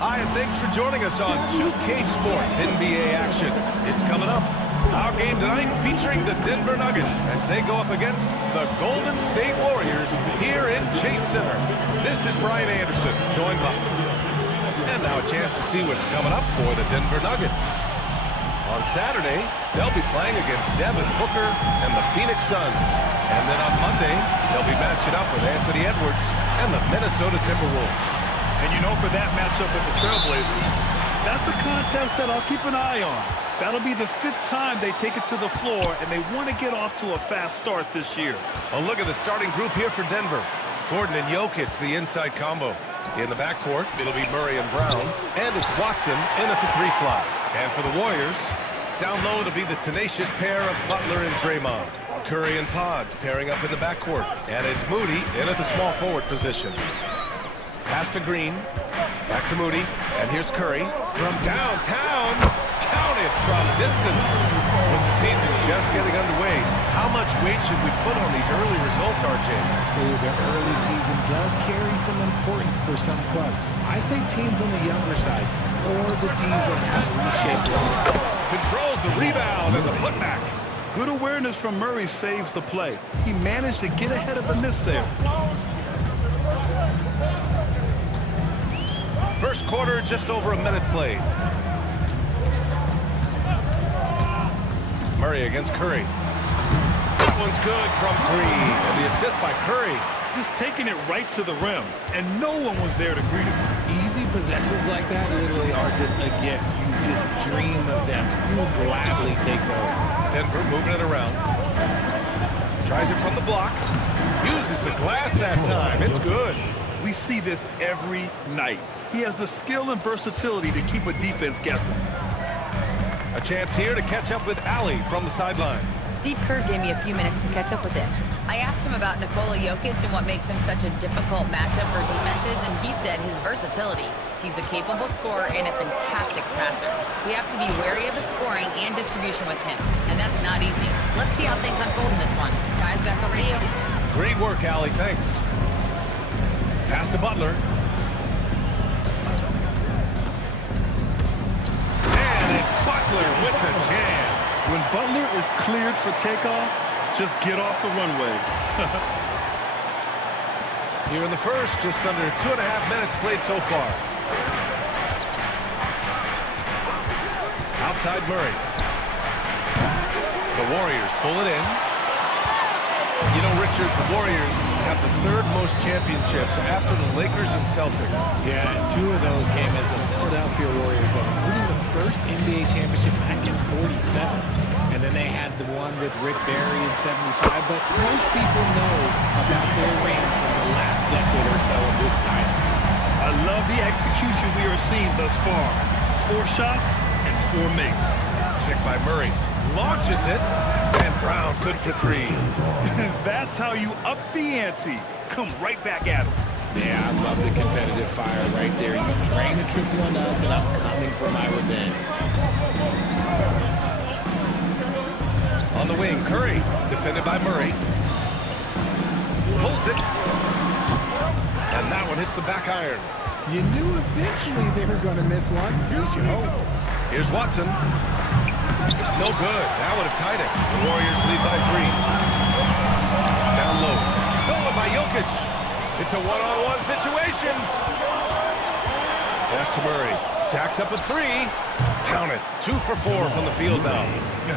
Hi, and thanks for joining us on 2K Sports NBA action. It's coming up. Our game tonight featuring the Denver Nuggets as they go up against the Golden State Warriors here in Chase Center. This is Brian Anderson, joined by... And now a chance to see what's coming up for the Denver Nuggets. On Saturday, they'll be playing against Devin Booker and the Phoenix Suns. And then on Monday, they'll be matching up with Anthony Edwards and the Minnesota Timberwolves. And you know, for that matchup with the Trailblazers, that's a contest that I'll keep an eye on. That'll be the 5th time they take it to the floor, and they want to get off to a fast start this year. A look at the starting group here for Denver. Gordon and Jokic, the inside combo. In the backcourt, it'll be Murray and Brown, and it's Watson in at the 3 slot. And for the Warriors, down low it'll be the tenacious pair of Butler and Draymond. Curry and Pods pairing up in the backcourt, and it's Moody in at the small forward position. Pass to Green, back to Moody, and here's Curry from downtown, counted from distance. With the season just getting underway, how much weight should we put on these early results, RJ? Ooh, the early season does carry some importance for some clubs. I'd say teams on the younger side, or the teams that have reshaped it. Controls the rebound and the putback. Good awareness from Murray saves the play. He managed to get ahead of the miss there. First quarter, just over a minute played. Murray against Curry. That one's good from 3. And the assist by Curry. Just taking it right to the rim, and no one was there to greet him. Easy possessions like that literally are just a gift. You just dream of them. You'll gladly take those. Denver moving it around. Tries it from the block. Uses the glass that time. It's good. We see this every night. He has the skill and versatility to keep a defense guessing. A chance here to catch up with Ali from the sideline. Steve Kerr gave me a few minutes to catch up with him. I asked him about Nikola Jokic and what makes him such a difficult matchup for defenses, and he said his versatility. He's a capable scorer and a fantastic passer. We have to be wary of his scoring and distribution with him, and that's not easy. Let's see how things unfold in this one. Guys, back over to you. Great work, Ali. Thanks. Pass to Butler. And it's Butler with the jam. When Butler is cleared for takeoff, just get off the runway. Here in the first, just under 2.5 minutes played so far. Outside Murray. The Warriors pull it in. You know, Richard, the Warriors have the 3rd most championships after the Lakers and Celtics. Yeah, and 2 of those came as the Philadelphia Warriors, though, including the first NBA championship back in '47. And then they had the one with Rick Barry in '75. But most people know about their reigns from the last decade or so of this dynasty. I love the execution we are seeing thus far. 4 shots and 4 makes. Picked by Murray. Launches it. And Brown good for 3. That's how you up the ante. Come right back at him. Yeah, I love the competitive fire right there. You drain a triple on us, and I'm coming for my revenge. On the wing, Curry, defended by Murray. Pulls it. And that one hits the back iron. You knew eventually they were going to miss one. Here's your hope. Here's Watson. No good. That would have tied it. The Warriors lead by 3. Down low. Stolen by Jokic. It's a one-on-one situation. Pass to Murray. Jacks up a 3. Count it. 2 for 4 from the field now.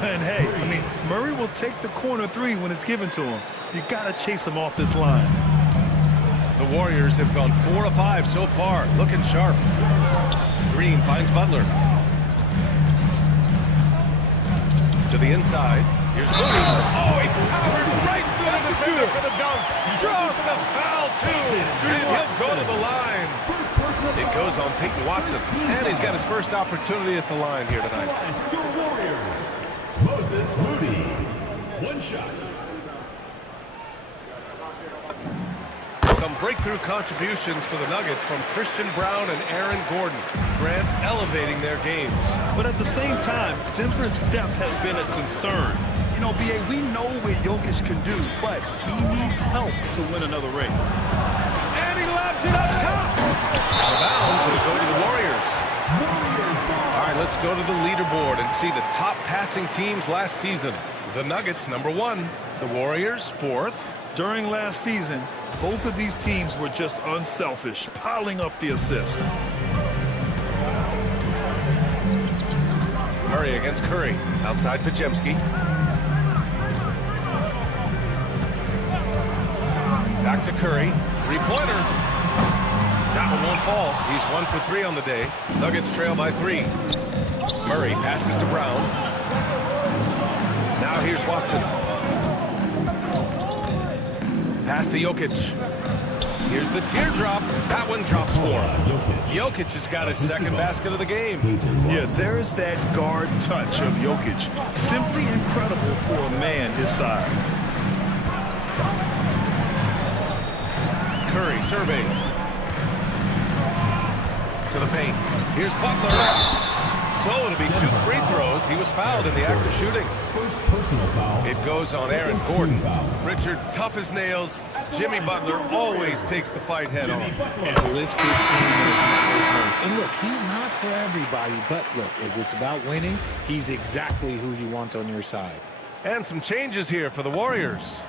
And hey, I mean, Murray will take the corner 3 when it's given to him. You got to chase him off this line. The Warriors have gone 4 of 5 so far. Looking sharp. Green finds Butler. To the inside. Here's Moody. Oh, he powers right through the defender for the dunk. Draws the foul, too. And he'll go to the line. It goes on Peyton Watson. And he's got his first opportunity at the line here tonight. Your Warriors, Moses Moody. 1 shot. Some breakthrough contributions for the Nuggets from Christian Brown and Aaron Gordon. Grant elevating their games. But at the same time, Denver's depth has been a concern. You know, B.A., we know what Jokic can do, but he needs help to win another ring. And he lobs it up top. Out of bounds, it'll go to the Warriors. go to the leaderboard and see the top passing teams last season. The Nuggets, number 1. The Warriors, 4th. During last season, both of these teams were just unselfish, piling up the assist. Murray against Curry. Outside Pajemski. Back to Curry. Three-pointer. That one won't fall. He's 1 for 3 on the day. Nuggets trail by 3. Murray passes to Brown. Now here's Watson. Pass to Jokic. Here's the teardrop. That one drops for him. Jokic has got his second basket of the game. Yes, there is that guard touch of Jokic. Simply incredible for a man his size. Curry surveys. To the paint. Here's Butler. So it'll be 2 free throws. He was fouled in the act of shooting. First personal foul. It goes on Aaron Gordon. Richard, tough as nails. Jimmy Butler always takes the fight head on. And lifts his team when it matters most. And look, he's not for everybody, but look, if it's about winning, he's exactly who you want on your side. And some changes here for the Warriors.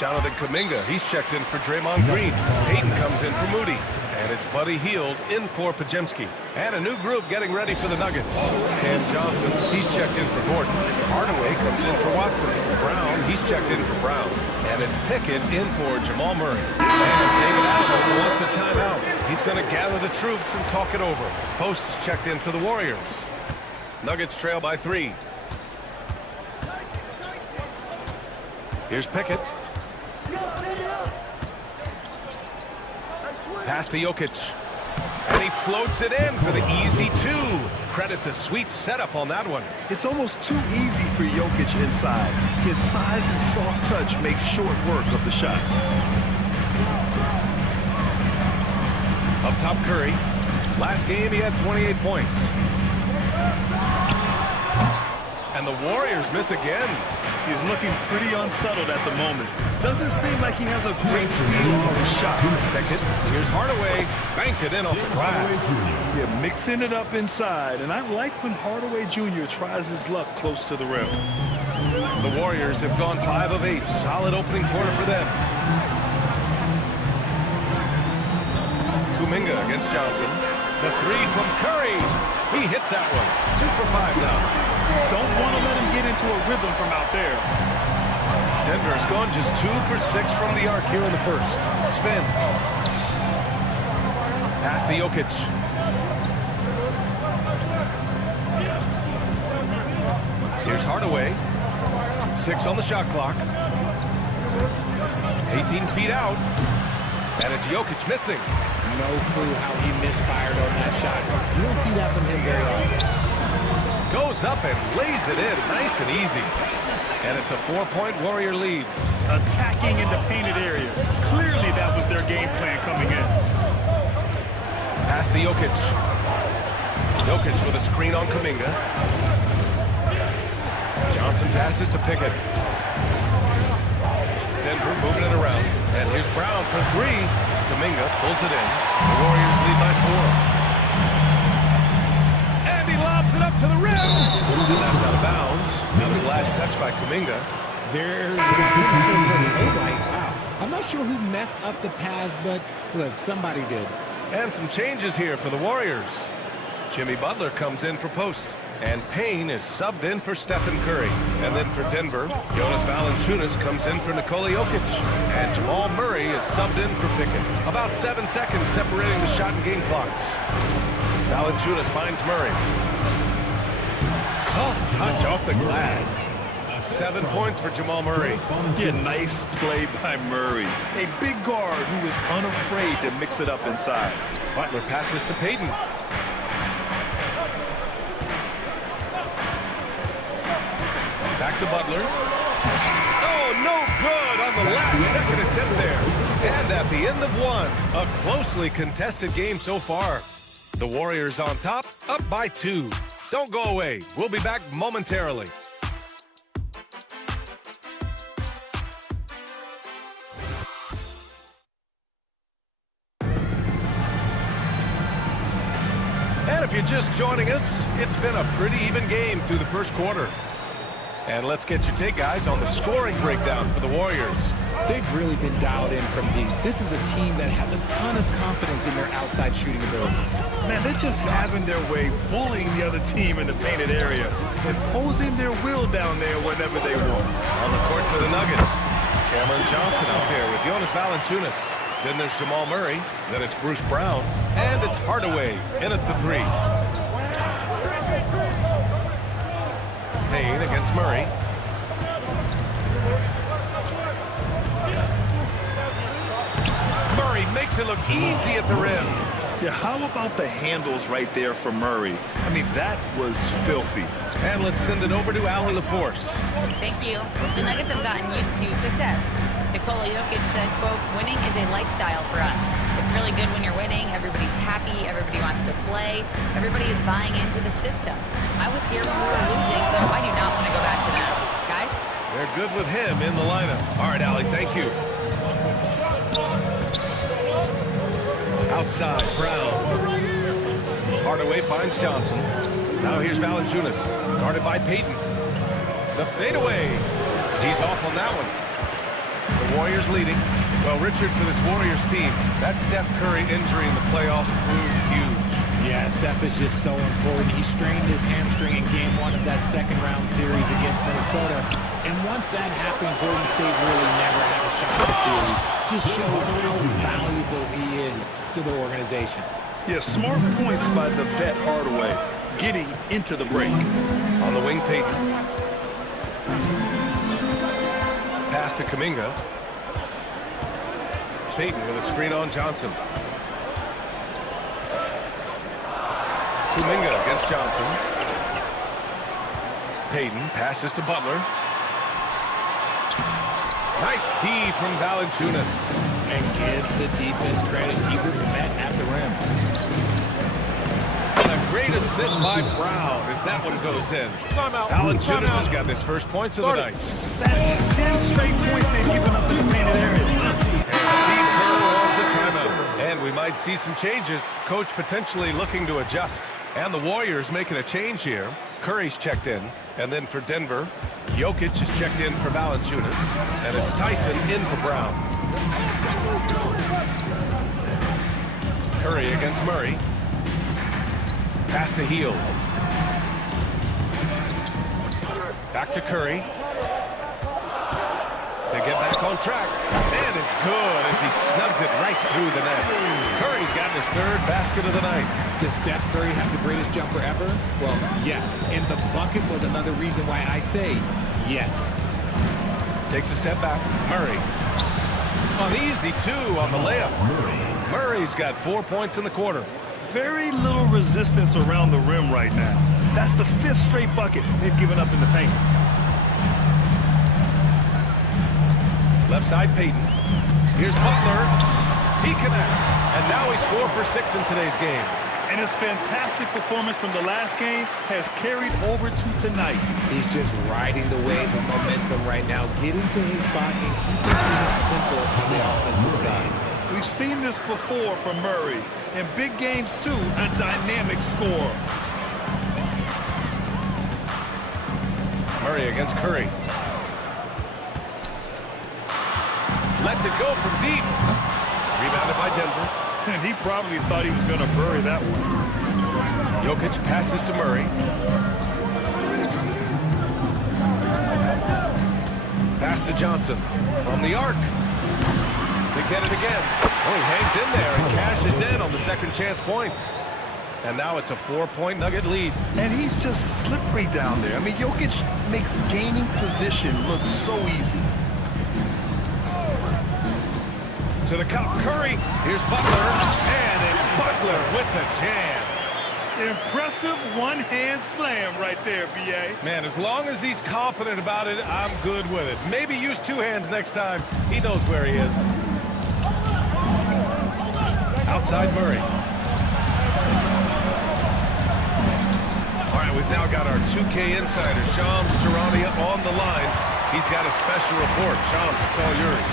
Jonathan Kuminga, he's checked in for Draymond Green. Payton comes in for Moody. And it's Buddy Hield in for Pajemski. And a new group getting ready for the Nuggets. Cam Johnson, he's checked in for Gordon. Hardaway comes in for Watson. Brown, he's checked in for Brown. And it's Pickett in for Jamal Murray. And David Allen wants a timeout. He's going to gather the troops and talk it over. Post is checked in for the Warriors. Nuggets trail by 3. Here's Pickett. Pass to Jokic. And he floats it in for the easy 2. Credit the sweet setup on that one. It's almost too easy for Jokic inside. His size and soft touch make short work of the shot. Up top, Curry. Last game, he had 28 points. And the Warriors miss again. He's looking pretty unsettled at the moment. Doesn't seem like he has a great feel for his shot. Pickett, here's Hardaway. Banked it in off the glass. Yeah, mixing it up inside. And I like when Hardaway Jr. tries his luck close to the rim. The Warriors have gone 5 of 8. Solid opening quarter for them. Kuminga against Johnson. The 3 from Curry. He hits that one. 2 for 5 now. Don't want to let him get into a rhythm from out there. Denver's gone just 2 for 6 from the arc here in the first. Spins. Pass to Jokic. Here's Hardaway. 6 on the shot clock. 18 feet out. And it's Jokic missing. No clue how he misfired on that shot. You don't see that from him very often. Goes up and lays it in nice and easy. And it's a 4-point Warrior lead. Attacking in the painted area. Clearly that was their game plan coming in. Pass to Jokic. Jokic with a screen on Kuminga. Johnson passes to Pickett. Denver moving it around. And here's Brown for 3. Kuminga pulls it in. The Warriors lead by 4. And he lobs it up to the rim. And that's out of bounds. That was last touch by Kuminga. There's wow. I'm not sure who messed up the pass, but look, somebody did. And some changes here for the Warriors. Jimmy Butler comes in for post. And Payne is subbed in for Stephen Curry. And then for Denver, Jonas Valanciunas comes in for Nikola Jokic. And Jamal Murray is subbed in for Pickett. About 7 seconds separating the shot and game clocks. Valanciunas finds Murray. Soft touch off the glass. 7 points for Jamal Murray. Yeah, nice play by Murray. A big guard who is unafraid to mix it up inside. Butler passes to Payton. Back to Butler. Oh, no good on the last second attempt there. And at the end of 1, a closely contested game so far. The Warriors on top, up by 2. Don't go away. We'll be back momentarily. And if you're just joining us, it's been a pretty even game through the first quarter. And let's get your take, guys, on the scoring breakdown for the Warriors. They've really been dialed in from deep. This is a team that has a ton of confidence in their outside shooting ability. Man, they're just having their way, bullying the other team in the painted area, imposing their will down there whenever they want. On the court for the Nuggets, Cameron Johnson out there with Jonas Valanciunas. Then there's Jamal Murray. Then it's Bruce Brown. And it's Hardaway in at the three. Payne against Murray. Murray makes it look easy at the rim. Yeah, how about the handles right there for Murray? I mean, that was filthy. And let's send it over to Allie LaForce. Thank you. The Nuggets have gotten used to success. Nikola Jokic said, quote, winning is a lifestyle for us. It's really good when you're winning. Everybody's happy. Everybody wants to play. Everybody is buying into the system. I was here when we were losing, so I do not want to go back to that. Guys? They're good with him in the lineup. All right, Allie, thank you. Outside, Brown. Hardaway finds Johnson. Now here's Valanciunas, guarded by Payton. The fadeaway. He's off on that one. The Warriors leading. Well, Richard, for this Warriors team, that Steph Curry injury in the playoffs proved huge. Yeah, Steph is just so important. He strained his hamstring in game 1 of that second-round series against Minnesota. And once that happened, Golden State really never had a shot at the series. Just shows how valuable he is to the organization. Yeah, smart points by the vet Hardaway, getting into the break. On the wing, Payton. Pass to Kuminga. Payton with a screen on Johnson. Kuminga against Johnson. Payton passes to Butler. Nice D from Valanciunas. And give the defense credit. He was met at the rim. And a great assist by Brown as that one goes in. Valanciunas has got his first points of the night. That's 10 straight points they've given up in the painted area. And Steve Kerr wants a timeout. And we might see some changes. Coach potentially looking to adjust. And the Warriors making a change here. Curry's checked in. And then for Denver, Jokic is checked in for Valanciunas. And it's Tyson in for Brown. Curry against Murray. Pass to Hield. Back to Curry. They get back on track. And it's good as he snugs it right through the net. Curry's got his third basket of the night. Does Steph Curry have the greatest jumper ever? Well, yes. And the bucket was another reason why I say yes. Takes a step back. Murray. An easy two on the layup. Murray's got 4 points in the quarter. Very little resistance around the rim right now. That's the 5th straight bucket they've given up in the paint. Left side, Payton. Here's Butler. He connects. And now he's 4 for 6 in today's game. And his fantastic performance from the last game has carried over to tonight. He's just riding the wave of momentum right now, getting to his spots and keeping things simple on the offensive side. We've seen this before from Murray. In big games, too, a dynamic score. Murray against Curry. Lets it go from deep. Rebounded by Denver. And he probably thought he was going to bury that one. Jokic passes to Murray. Pass to Johnson from the arc. They get it again. Oh, he hangs in there and cashes in on the second chance points. And now it's a 4-point Nugget lead. And he's just slippery down there. I mean, Jokic makes gaining position look so easy. To the cup, Curry. Here's Butler. And it's Butler with the jam. Impressive one-hand slam right there, B.A. Man, as long as he's confident about it, I'm good with it. Maybe use 2 hands next time. He knows where he is. Outside Murray. All right, we've now got our 2K insider, Shams Charania, on the line. He's got a special report. Shams, it's all yours.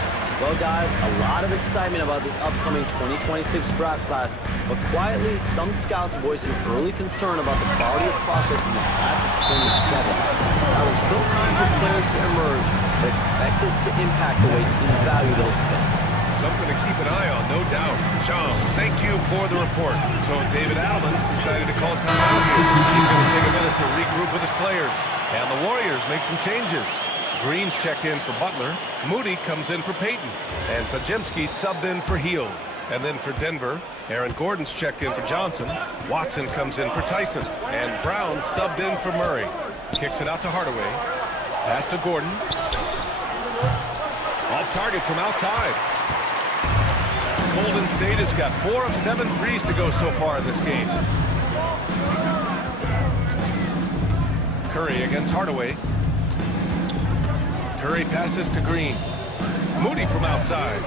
Well, guys, a lot of excitement about the upcoming 2026 draft class, but quietly, some scouts voicing early concern about the quality of prospects in the class of 27. Now, there's still time for players to emerge, but expect this to impact the way teams value those picks. Something to keep an eye on, no doubt. Charles, thank you for the report. So David Allen's decided to call time out here. He's going to take a minute to regroup with his players. And the Warriors make some changes. Green's checked in for Butler. Moody comes in for Payton. And Pajemski subbed in for Hield. And then for Denver, Aaron Gordon's checked in for Johnson. Watson comes in for Tyson. And Brown subbed in for Murray. Kicks it out to Hardaway. Pass to Gordon. Off target from outside. Golden State has got 4 of 7 threes to go so far in this game. Curry against Hardaway. Curry passes to Green. Moody from outside.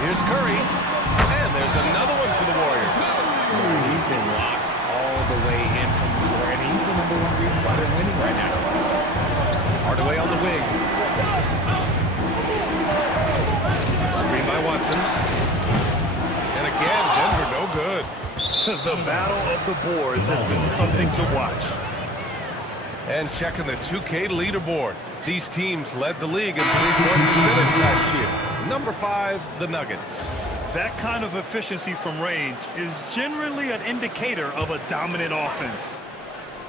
Here's Curry. And there's another one for the Warriors. He's been locked all the way in from the floor, and he's the #1 reason why they're winning right now. Hardaway on the wing. Screen by Watson. And again, Denver no good. The battle of the boards has been something to watch. And checking the 2K leaderboard. These teams led the league in three-point percentage last year. Number 5, the Nuggets. That kind of efficiency from range is generally an indicator of a dominant offense.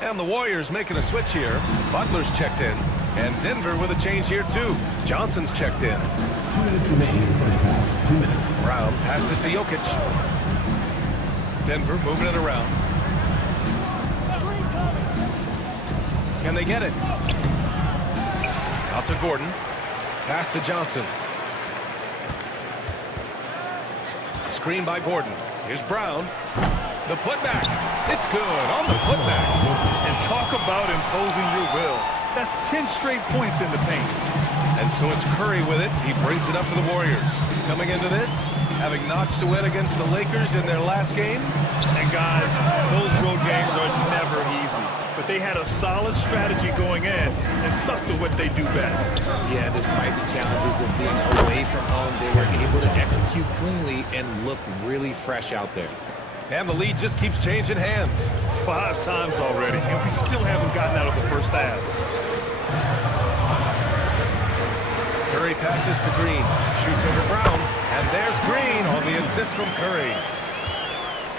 And the Warriors making a switch here. Butler's checked in. And Denver with a change here too. Johnson's checked in. 2 minutes remaining in the first half. 2 minutes. Brown passes to Jokic. Denver moving it around. Can they get it? Out to Gordon. Pass to Johnson. Screen by Gordon. Here's Brown. The putback. It's good on the putback. And talk about imposing your will. That's 10 straight points in the paint. And so it's Curry with it. He brings it up for the Warriors. Coming into this, having notched a win against the Lakers in their last game. And guys, those road games are never easy. But they had a solid strategy going in and stuck to what they do best. Yeah, despite the challenges of being away from home, they were able to execute cleanly and look really fresh out there. And the lead just keeps changing hands. 5 times already, and we still haven't gotten out of the first half. Curry passes to Green. Shoots over Brown. And there's Green on the assist from Curry.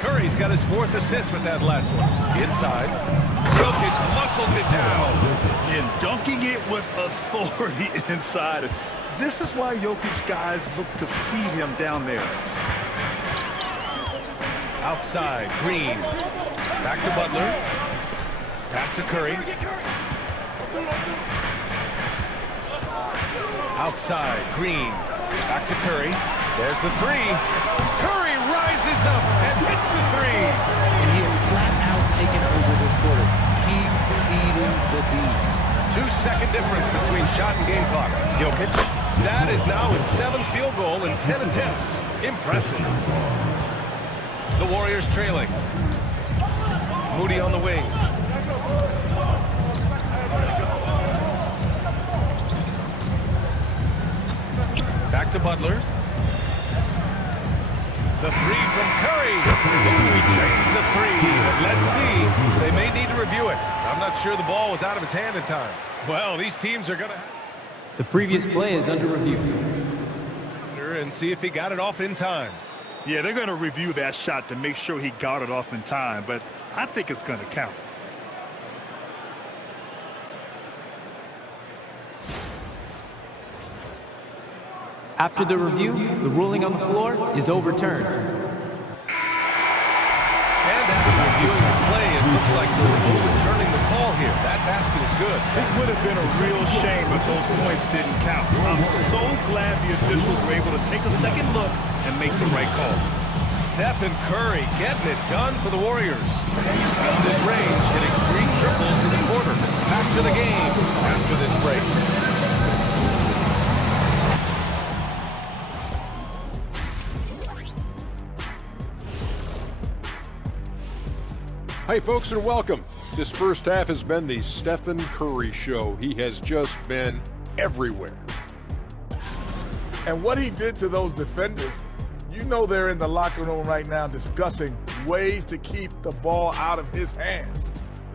Curry's got his 4th assist with that last one. Inside. Jokic muscles it down. And dunking it with authority inside. This is why Jokic guys look to feed him down there. Outside, Green. Back to Butler. Pass to Curry. Outside, Green. Back to Curry. There's the 3. Curry rises up and hits the 3. And he has flat out taken over this quarter. Keep feeding the beast. 2-second difference between shot and game clock. Jokic. That is now his 7th field goal in 10 attempts. Impressive. The Warriors trailing. Moody on the wing. Back to Butler. The 3 from Curry. He drains the 3. But let's see. They may need to review it. I'm not sure the ball was out of his hand in time. Well, these teams are going to... The previous play is under review. And see if he got it off in time. Yeah, they're going to review that shot to make sure he got it off in time, but I think it's going to count. After the review, the ruling on the floor is overturned. And after reviewing the play, it looks like they're overturning the call here. That basket is good. It would have been a real shame if those points didn't count. I'm so glad the officials were able to take a second look and make the right call. Stephen Curry getting it done for the Warriors. He's found his range, hitting 3 triples in the quarter. Back to the game after this break. Hey folks, and welcome. This first half has been the Stephen Curry show. He has just been everywhere. And what he did to those defenders, you know they're in the locker room right now discussing ways to keep the ball out of his hands.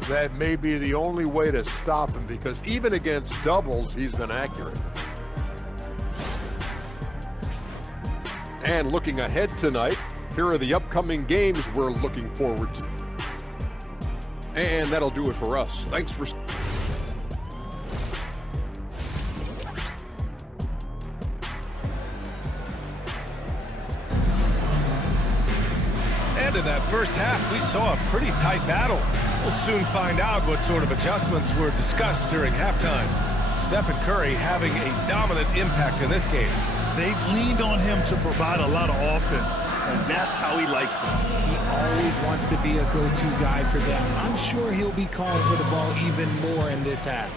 That may be the only way to stop him, because even against doubles, he's been accurate. And looking ahead tonight, here are the upcoming games we're looking forward to. And that'll do it for us. Thanks for... And in that first half, we saw a pretty tight battle. We'll soon find out what sort of adjustments were discussed during halftime. Stephen Curry having a dominant impact in this game. They've leaned on him to provide a lot of offense, and that's how he likes it. He always wants to be a go-to guy for them. I'm sure he'll be calling for the ball even more in this half.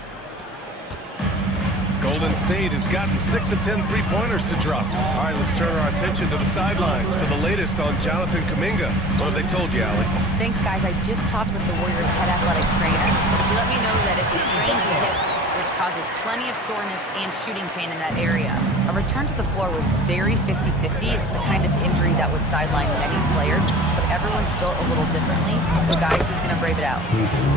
Golden State has gotten 6 of 10 three-pointers to drop. All right, let's turn our attention to the sidelines for the latest on Jonathan Kuminga. What have they told you, Allie? Thanks, guys. I just talked with the Warriors' head athletic trainer. He let me know that it's a strained hip, which causes plenty of soreness and shooting pain in that area. A return to the floor was very 50-50. It's the kind of injury that would sideline many players, but everyone's built a little differently. So, guys, he's going to brave it out.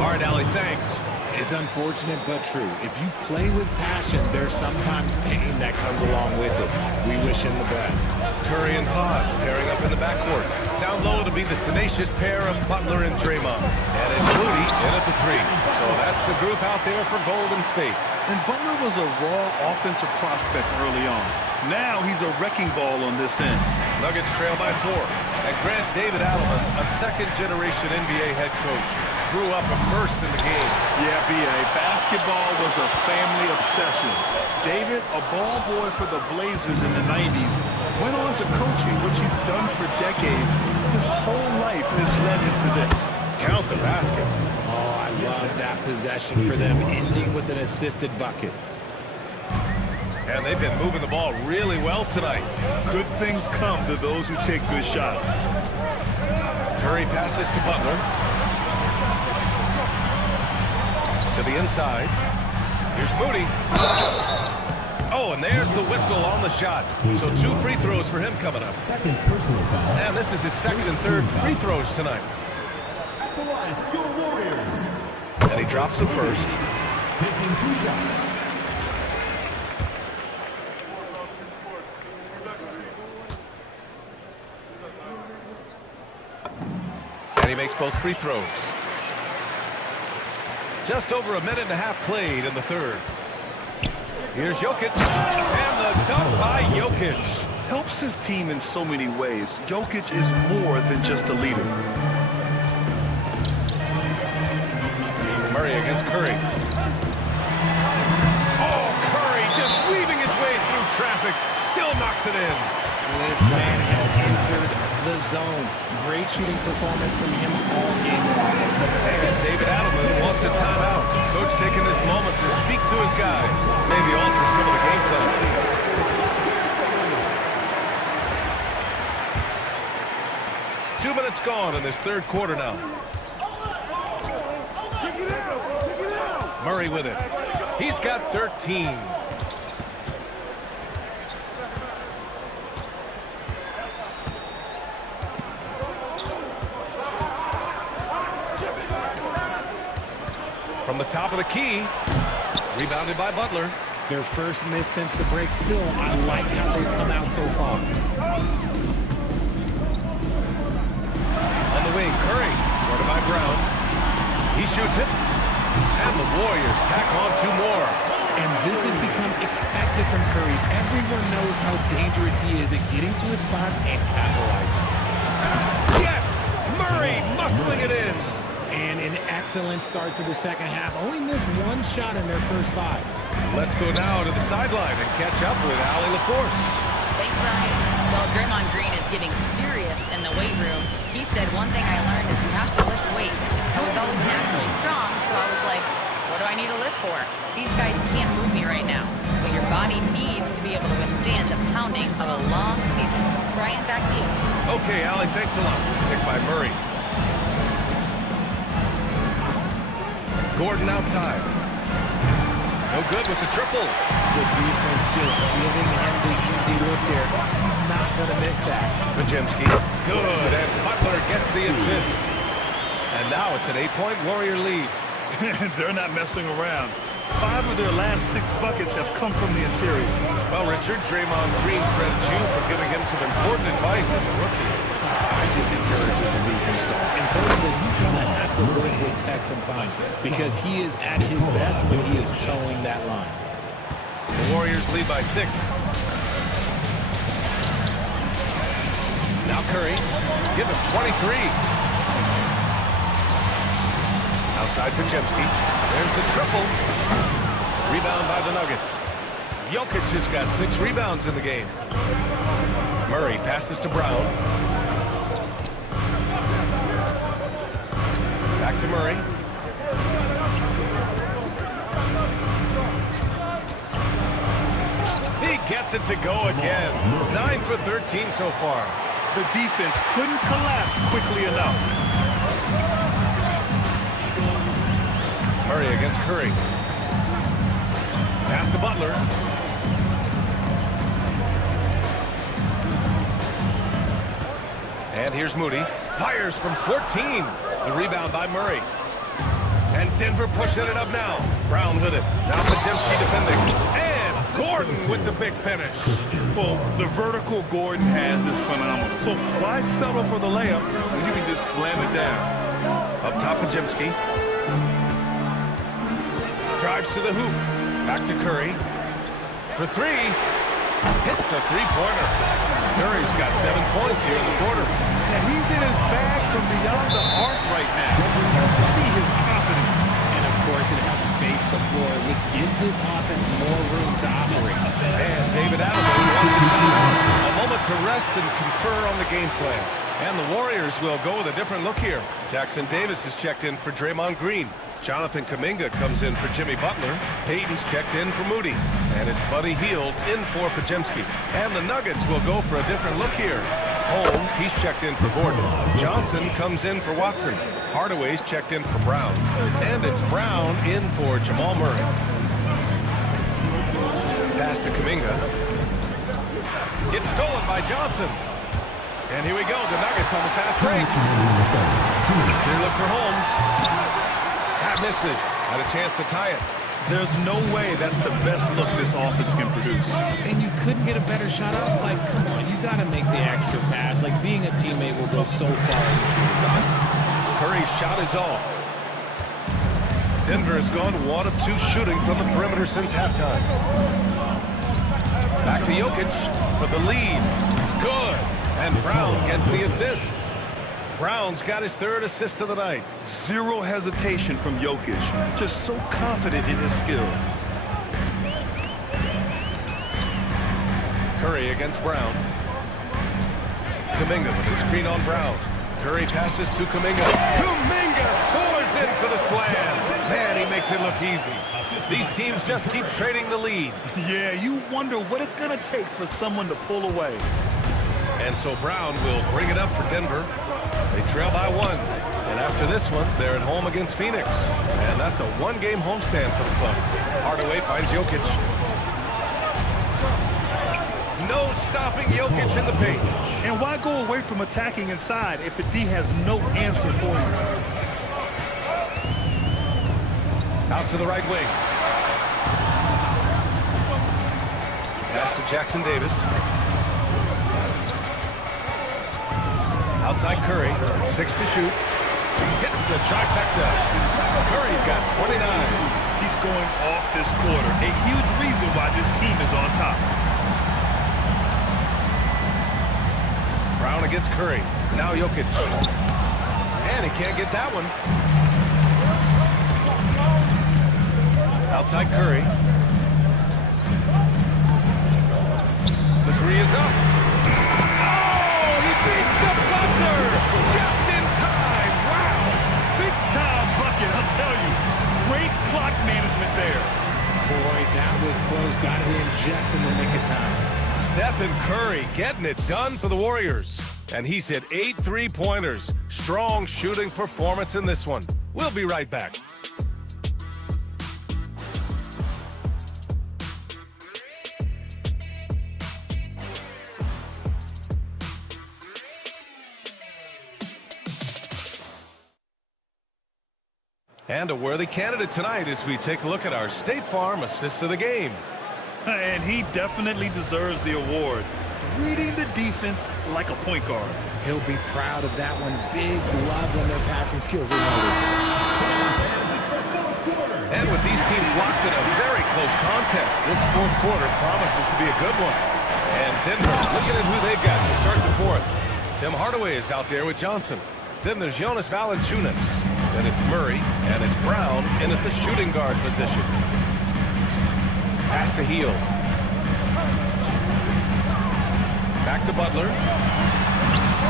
All right, Allie, thanks. It's unfortunate but true. If you play with passion, there's sometimes pain that comes along with it. We wish him the best. Curry and Pods pairing up in the backcourt. Down low to be the tenacious pair of Butler and Draymond. And it's Moody in at the 3. So that's the group out there for Golden State. And Butler was a raw offensive prospect early on. Now he's a wrecking ball on this end. Nuggets trail by 4. And Grant David Adelman, a second-generation NBA head coach, grew up immersed in the game. Yeah, B.A., basketball was a family obsession. David, a ball boy for the Blazers in the 90s, went on to coaching, which he's done for decades. His whole life has led him to this. Count the basket. Oh, I love that possession for them, ending with an assisted bucket. And they've been moving the ball really well tonight. Good things come to those who take good shots. Curry passes to Butler. To the inside. Here's Moody. Oh, and there's the whistle on the shot. So 2 free throws for him coming up. Second personal foul. And this is his second and third free throws tonight. At the line, your Warriors. And he drops the first. Taking 2 shots. And he makes both free throws. Just over a minute and a half played in the third. Here's Jokic. And the dunk by Jokic. Helps his team in so many ways. Jokic is more than just a leader. Murray against Curry. Oh, Curry just weaving his way through traffic. Still knocks it in. This man has entered the zone. Great shooting performance from him all game long. And David Adelman wants a timeout. Coach taking this moment to speak to his guys. Maybe alter some of the game plan. Two minutes gone in this third quarter now. Murray with it. He's got 13. From the top of the key, rebounded by Butler. Their first miss since the break. Still, I like how they've come out so far. On the wing, Curry, guarded by Brown. He shoots it, and the Warriors tack on 2 more. And this has become expected from Curry. Everyone knows how dangerous he is at getting to his spots and capitalizing. Yes! Murray muscling it in. And an excellent start to the second half. Only missed 1 shot in their first 5. Let's go now to the sideline and catch up with Allie LaForce. Thanks, Brian. Well, Draymond Green is getting serious in the weight room. He said, one thing I learned is you have to lift weights. I was always naturally strong, so I was like, what do I need to lift for? These guys can't move me right now. But your body needs to be able to withstand the pounding of a long season. Brian, back to you. Okay, Allie, thanks a lot. Picked by Murray. Gordon outside. No good with the triple. The defense just giving him the easy look there. He's not going to miss that. Pajemski, good, and Butler gets the assist. And now it's an 8-point Warrior lead. They're not messing around. 5 of their last 6 buckets have come from the interior. Well, Richard, Draymond Green credits you for giving him some important advice as a rookie. I just encourage him to be himself and told him that he's going to have to live with Tex and Fine because he is at his best when he is towing that line. The Warriors lead by 6. Now Curry, give him 23. Outside Pajemski. There's the triple. Rebound by the Nuggets. Jokic has got 6 rebounds in the game. Murray passes to Brown. Back to Murray. He gets it to go again. 9 for 13 so far. The defense couldn't collapse quickly enough. Murray against Curry. Pass to Butler. And here's Moody. Fires from 14. The rebound by Murray. And Denver pushing it up now. Brown with it. Now Pajemski defending. And Gordon with the big finish. Well, the vertical Gordon has is phenomenal. So why settle for the layup when you can just slam it down? Up top Pajemski. Drives to the hoop. Back to Curry. For 3. Hits a three-pointer. Curry's got 7 points here in the quarter. And he's in his bag from beyond the arc right now. You see his confidence. And of course, it helps space the floor, which gives this offense more room to operate. And David Adams wants a timeout. A moment to rest and confer on the game plan. And the Warriors will go with a different look here. Jackson Davis is checked in for Draymond Green. Jonathan Kuminga comes in for Jimmy Butler. Payton's checked in for Moody. And it's Buddy Hield in for Pajemski. And the Nuggets will go for a different look here. Holmes, he's checked in for Gordon. Johnson comes in for Watson. Hardaway's checked in for Brown. And it's Brown in for Jamal Murray. Pass to Kuminga. It's stolen by Johnson. And here we go, the Nuggets on the fast break. Here look for Holmes. That misses. Had a chance to tie it. There's no way that's the best look this offense can produce. And you couldn't get a better shot off. Like, come on, you got to make the extra pass. Like, being a teammate will go so far in this game. Curry's shot is off. Denver has gone 1 of 2 shooting from the perimeter since halftime. Back to Jokic for the lead. Good. And Brown gets the assist. Brown's got his 3rd assist of the night. 0 hesitation from Jokic. Just so confident in his skills. Curry against Brown. Kuminga with a screen on Brown. Curry passes to Kuminga. Kuminga soars in for the slam. Man, he makes it look easy. These teams just keep trading the lead. Yeah, you wonder what it's going to take for someone to pull away. And so Brown will bring it up for Denver. They trail by 1. And after this one, they're at home against Phoenix. And that's a 1-game homestand for the club. Hardaway finds Jokic. No stopping Jokic in the paint. And why go away from attacking inside if the D has no answer for you? Out to the right wing. Pass to Jackson Davis. Outside Curry, 6 to shoot. Hits the trifecta. Curry's got 29. He's going off this quarter. A huge reason why this team is on top. Brown against Curry. Now Jokic. And he can't get that one. Outside Curry. The 3 is up. Oh, he beats the buzzer just in time. Wow. Big time bucket, I'll tell you. Great clock management there. Boy, that was close. Got it in just in the nick of time. Stephen Curry getting it done for the Warriors. And he's hit 8 3-pointers. Strong shooting performance in this one. We'll be right back. And a worthy candidate tonight as we take a look at our State Farm Assist of the Game. And he definitely deserves the award. Reading the defense like a point guard. He'll be proud of that one. Bigs love when their passing skills are noticed. And with these teams locked in a very close contest, this fourth quarter promises to be a good one. And Denver looking at who they've got to start the fourth. Tim Hardaway is out there with Johnson. Then there's Jonas Valanciunas. Then it's Murray, and it's Brown in at the shooting guard position. Pass to Heel. Back to Butler.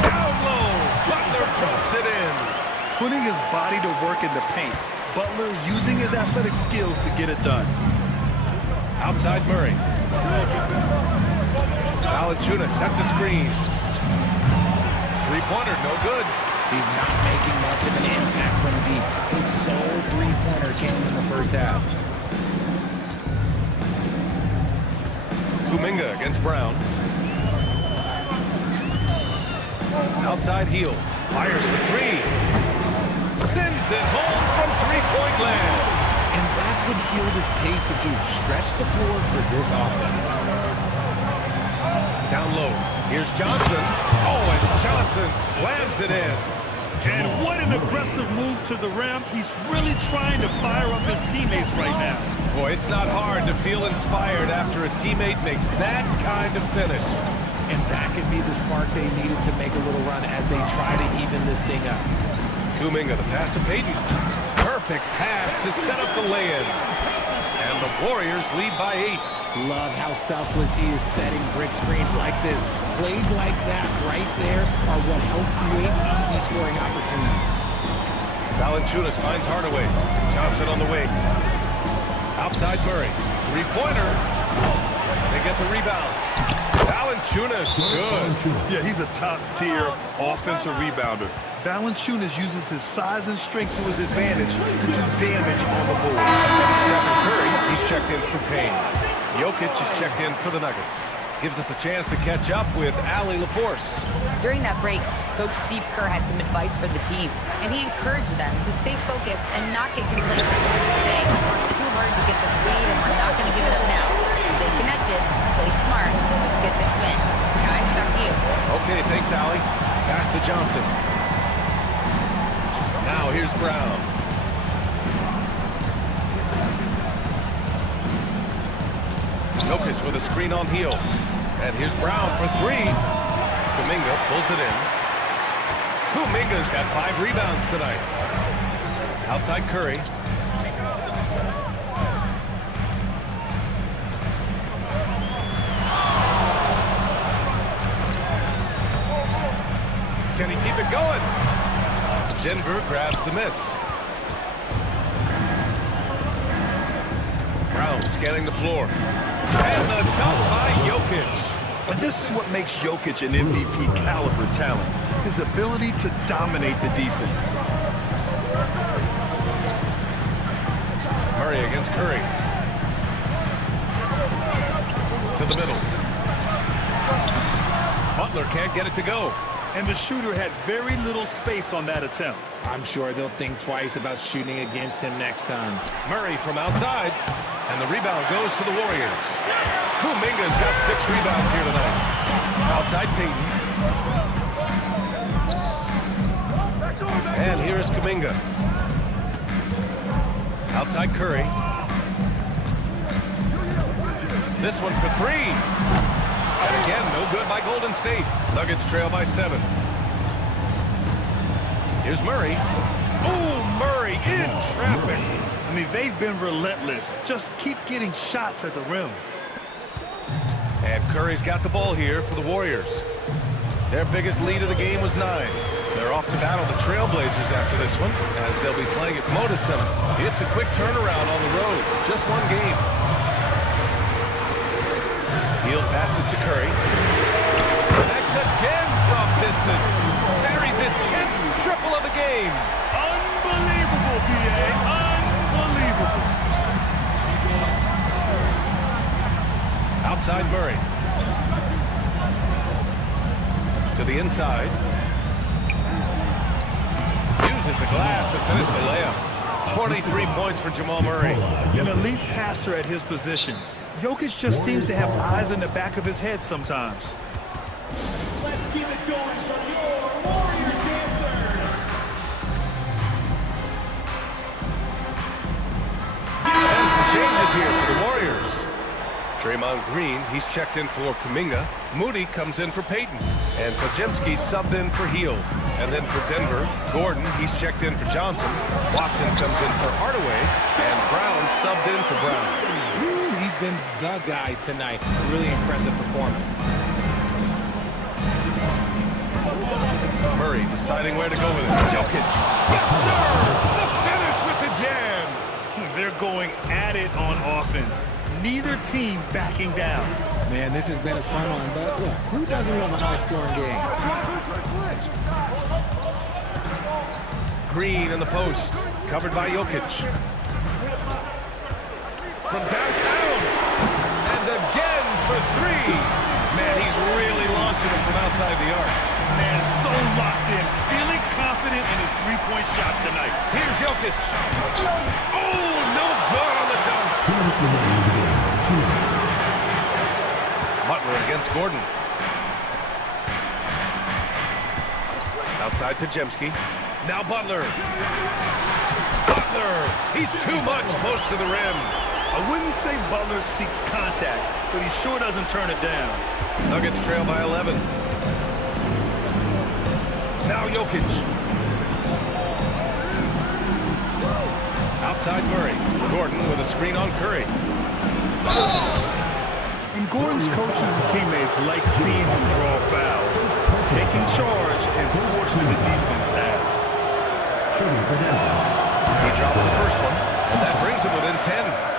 Down low. Butler drops it in. Putting his body to work in the paint. Butler using his athletic skills to get it done. Outside Murray. Valanciunas sets a screen. Three-pointer, no good. He's not making much of an impact from deep. His sole three-pointer came in the first half. Kuminga against Brown. Outside Heel. Fires for three. Sends it home from three-point land. And that's what Hield is paid to do. Stretch the floor for this offense. Down low. Here's Johnson. Oh, and Johnson slams it in. And what an aggressive move to the rim. He's really trying to fire up his teammates right now. Boy, it's not hard to feel inspired after a teammate makes that kind of finish. And that could be the spark they needed to make a little run as they try to even this thing up. Kuminga, the pass to Payton. Perfect pass to set up the lay-in. And the Warriors lead by 8. Love how selfless he is setting brick screens like this. Plays like that right there are what help create easy scoring opportunities. Valanciunas finds Hardaway. Johnson on the wing. Outside Murray. Three-pointer. They get the rebound. Valanciunas, good. Yeah, he's a top-tier offensive rebounder. Valanciunas uses his size and strength to his advantage to do damage on the board. Stephen Curry, he's checked in for Payne. Jokic is checked in for the Nuggets. Gives us a chance to catch up with Allie LaForce. During that break, Coach Steve Kerr had some advice for the team, and he encouraged them to stay focused and not get complacent, saying, "It's too hard to get this lead, and we're not going to give it up now. Stay connected, play smart, let's get this win." Guys, back to you. Okay, thanks, Allie. Pass to Johnson. Now here's Brown. Jokic with a screen on Heel. And here's Brown for three. Kuminga pulls it in. Kuminga's got 5 rebounds tonight. Outside Curry. Can he keep it going? Denver grabs the miss. Brown scanning the floor. And the dunk by Jokic. And this is what makes Jokic an MVP caliber talent. His ability to dominate the defense. Murray against Curry. To the middle. Butler can't get it to go. And the shooter had very little space on that attempt. I'm sure they'll think twice about shooting against him next time. Murray from outside. And the rebound goes to the Warriors. Kuminga's got 6 rebounds here tonight. Outside Payton. And here's Kuminga. Outside Curry. This one for 3. And again, no good by Golden State. Nuggets trail by 7. Here's Murray. Oh, Murray in traffic. I mean, they've been relentless. Just keep getting shots at the rim. And Curry's got the ball here for the Warriors. Their biggest lead of the game was 9. They're off to battle the Trailblazers after this one, as they'll be playing at Moda Center. It's a quick turnaround on the road. Just one game. Hield passes to Curry. Connects again from distance. Carries his 10th triple of the game. Unbelievable, PA. Unbelievable. Outside Murray. To the inside. Uses the glass to finish the layup. 23 points for Jamal Murray. An elite passer at his position. Jokic just seems to have eyes in the back of his head sometimes. Let's keep it going for your Warriors dancers. And some changes here for the Warriors. Draymond Green, he's checked in for Kuminga. Moody comes in for Payton. And Podziemski subbed in for Heel. And then for Denver, Gordon, he's checked in for Johnson. Watson comes in for Hardaway. And Brown subbed in for Brown. He's been the guy tonight. Really impressive performance. Murray deciding where to go with it. Jokic. Yes, sir! The finish with the jam. They're going at it on offense. Neither team backing down. Man, this has been a fun one, but look, who doesn't love a high-scoring game? Green in the post, covered by Jokic. From downtown, and again for three. Man, he's really launching him from outside the arc. Man, so locked in, feeling confident in his three-point shot tonight. Here's Jokic. Oh, no good on the dunk. 2 minutes remaining in the game. 2 minutes. Butler against Gordon. Outside Podziemski. Now Butler. Butler. He's too much close to the rim. I wouldn't say Butler seeks contact, but he sure doesn't turn it down. Nuggets trail by 11. Now Jokic. Outside Murray. Gordon with a screen on Curry. And Gordon's coaches and teammates like seeing him draw fouls, taking charge and forcing the defense to act. Shooting for Denver. He drops the first one, and that brings him within 10.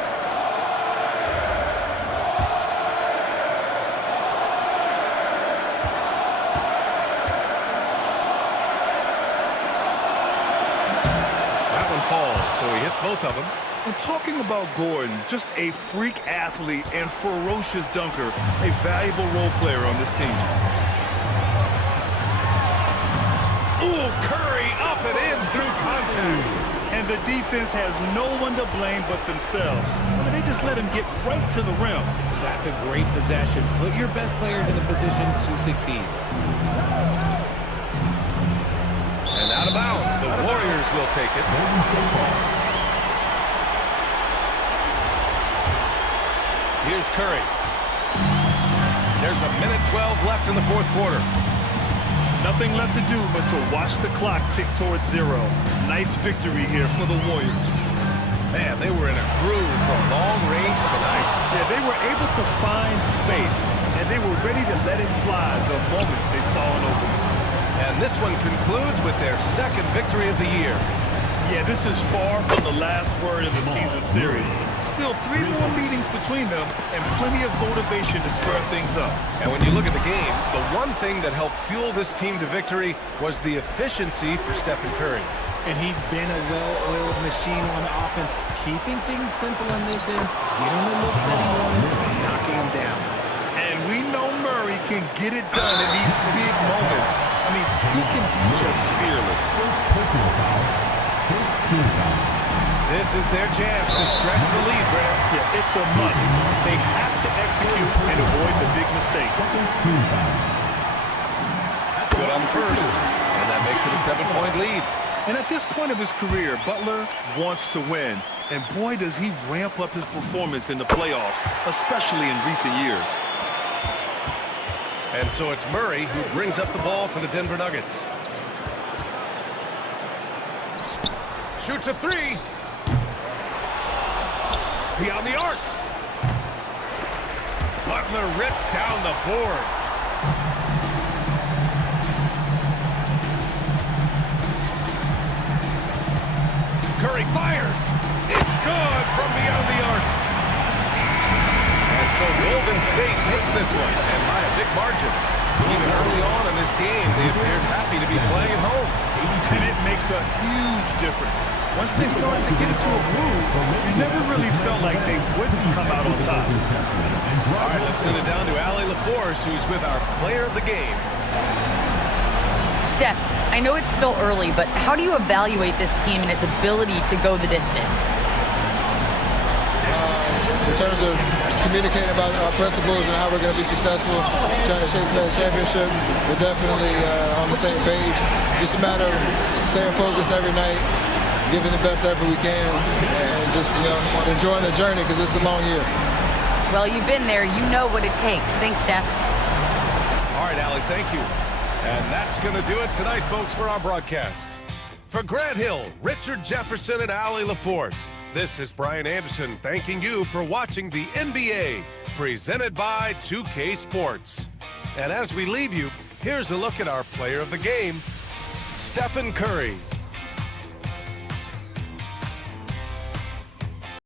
Falls, so he hits both of them. And talking about Gordon, just a freak athlete and ferocious dunker, a valuable role player on this team. Ooh, Curry up and in through contact. And the defense has no one to blame but themselves. I mean, they just let him get right to the rim. That's a great possession. Put your best players in a position to succeed. And out of bounds, the Warriors will take it. Here's Curry. There's a minute 12 left in the fourth quarter. Nothing left to do but to watch the clock tick towards zero. Nice victory here for the Warriors. Man, they were in a groove from long range tonight. Yeah, they were able to find space, and they were ready to let it fly the moment they saw an opening. And this one concludes with their second victory of the year. Yeah, this is far from the last word in the season series. Still 3 more meetings between them and plenty of motivation to stir things up. And when you look at the game, the one thing that helped fuel this team to victory was the efficiency for Stephen Curry. And he's been a well-oiled machine on offense, keeping things simple on this end, getting the looks that he wanted, and knocking them down. And we know Murray can get it done in these big moments. I mean, he can be just fearless. First personal foul. First team foul. This is their chance to stretch the lead, Grant. Yeah, it's a must. They have to execute and avoid the big mistakes. Second team foul. Good on the first, and that makes it a 7-point lead. And at this point of his career, Butler wants to win. And boy, does he ramp up his performance in the playoffs, especially in recent years. And so it's Murray who brings up the ball for the Denver Nuggets. Shoots a three. Beyond the arc. Butler rips down the board. Curry fires. It's good from beyond the arc. And so Golden State takes this one, and by a big margin. Even early on in this game, they appeared happy to be playing at home. And it makes a huge difference. Once they started to get into a groove, you never really felt like they wouldn't come out on top. All right, let's send it down to Allie LaForce, who's with our player of the game. Steph, I know it's still early, but how do you evaluate this team and its ability to go the distance? In terms of communicating about our principles and how we're going to be successful, trying to chase another championship, we're definitely on the same page. Just a matter of staying focused every night, giving the best effort we can, and just enjoying the journey because it's a long year. Well, you've been there. You know what it takes. Thanks, Steph. All right, Allie, thank you. And that's going to do it tonight, folks, for our broadcast. For Grant Hill, Richard Jefferson, and Allie LaForce, this is Brian Anderson thanking you for watching the NBA, presented by 2K Sports. And as we leave you, here's a look at our player of the game, Stephen Curry.